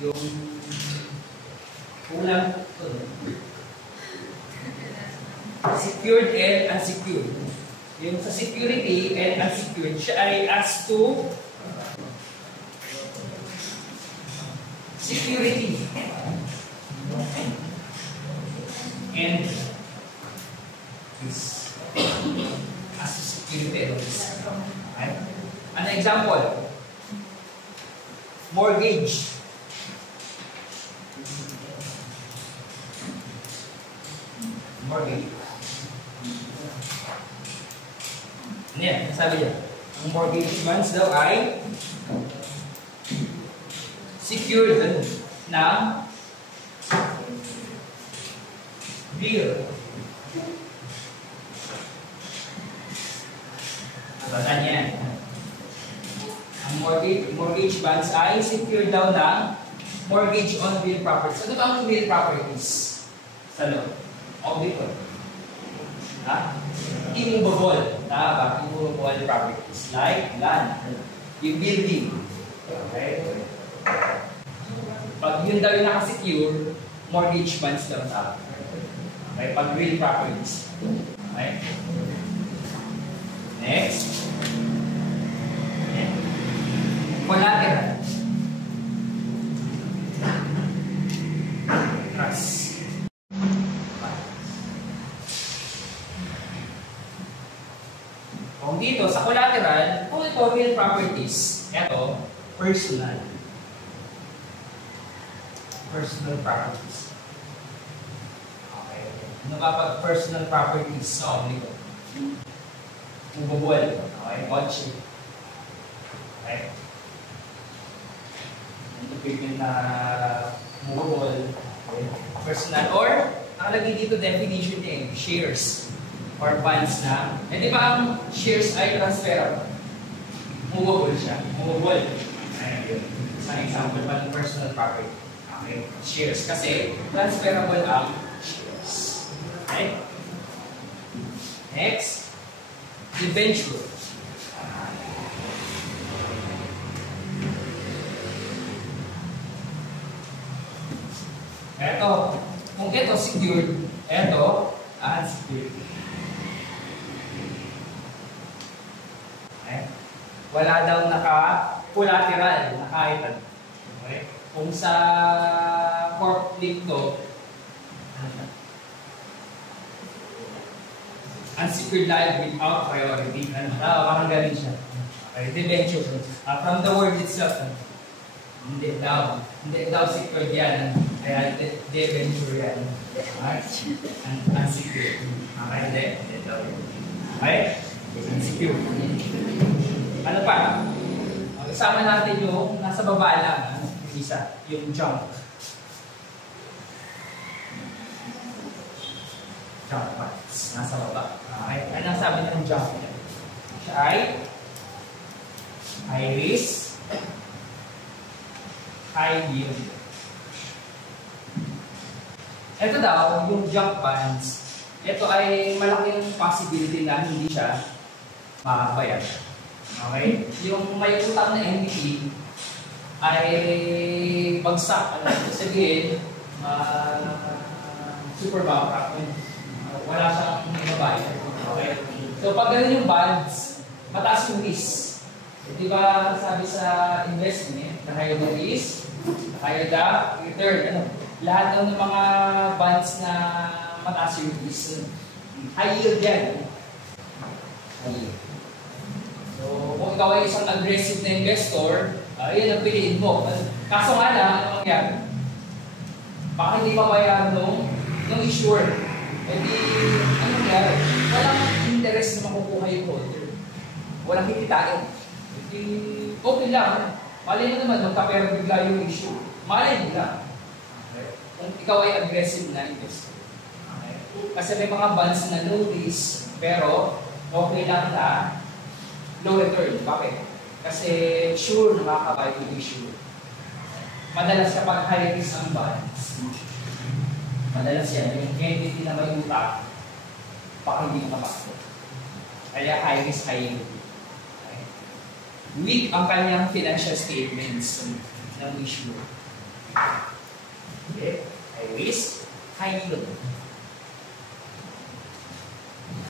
Yung unang secured and unsecured. Yung sa security and unsecured, siya ay as to security and risk. As to security and risk. Okay? An example, mortgage. Mortgage. Ano yan? Sabi niya, ang mortgage bonds daw ay secured na bill. Tandaan yan. Ang mortgage bonds ay secured daw na mortgage on real properties. Ano ba ang real properties? Sa loob. Obligor. Ha? Immovable. Immovable properties. Like land. Yung building. Okay? Pag yun daw yung nakasecure, mortgage bonds daw sa. Okay? Pag real properties. Okay? Next. Collateral. Trust. Kung dito, sa collateral, kung ito real properties, ito, personal. Personal properties. Okay. Ano ba pag personal properties sa obligor? Movable. Okay. Kotse. Okay. Ito pigment na movable. Okay. Personal. Or, nakalagay dito definition niya, shares. Or bonds na. Eh di ba ang shares ay transferable? Movable siya. Movable. Ayan. Isang example pa ng personal property. Okay. Shares. Kasi transferable ang shares. Okay. Next. Debenture. Eto. Kung ito secured, eto unsecured. Wala daw naka-collateral na kahit ano. Okay? Kung sa corp dito, unsecured liable without priority. Parang galing siya. Okay, debenture. From the word itself, hindi daw secured yan. Kaya debenture yan. Okay? Unsecured. Okay, hindi daw. Okay? Unsecured. Ano pa? Isama natin yung nasa baba lang. Yung isa, yung junk. Junk funds. Nasa baba. Okay. Ano sabi niya ng junk? Siya ay high risk, high yield. Ito daw, yung junk funds, ito ay malaking possibility na hindi siya makabayad. Okay? Yung may utang na entity ay bagsak. Ano ito sabihin? Super bankrupt. Wala siyang mabayad. Okay? So pag ganun yung bonds, mataas yung risk. Di ba sabi sa investment, the higher the risk, the higher the return. Ano? Lahat ng mga bonds na mataas yung risk. High yield yan. High yield. So, kung ikaw ay isang aggressive na investor, yan ang piliin mo. Kaso nga lang, ano mangyari? Baka hindi mabayaran nung issuer. Hindi, ano nangyari? Walang interest na makukuha yung holder. Walang kikitain. Hindi, okay lang. Malay mo naman, magkapera bigla yung issue. Malay mo lang. Okay. Kung ikaw ay aggressive na investor. Okay. Kasi may mga bonds na low risk, pero okay lang na low return. Bakit? Kasi sure nakakabayad yung issue. Madalas kapag high risk ang bonds, madalas yan, yung entity na may utang, baka hindi makapasok. Kaya high risk, high yield. Okay. Weak ang kanyang financial statements ng issue. high yield.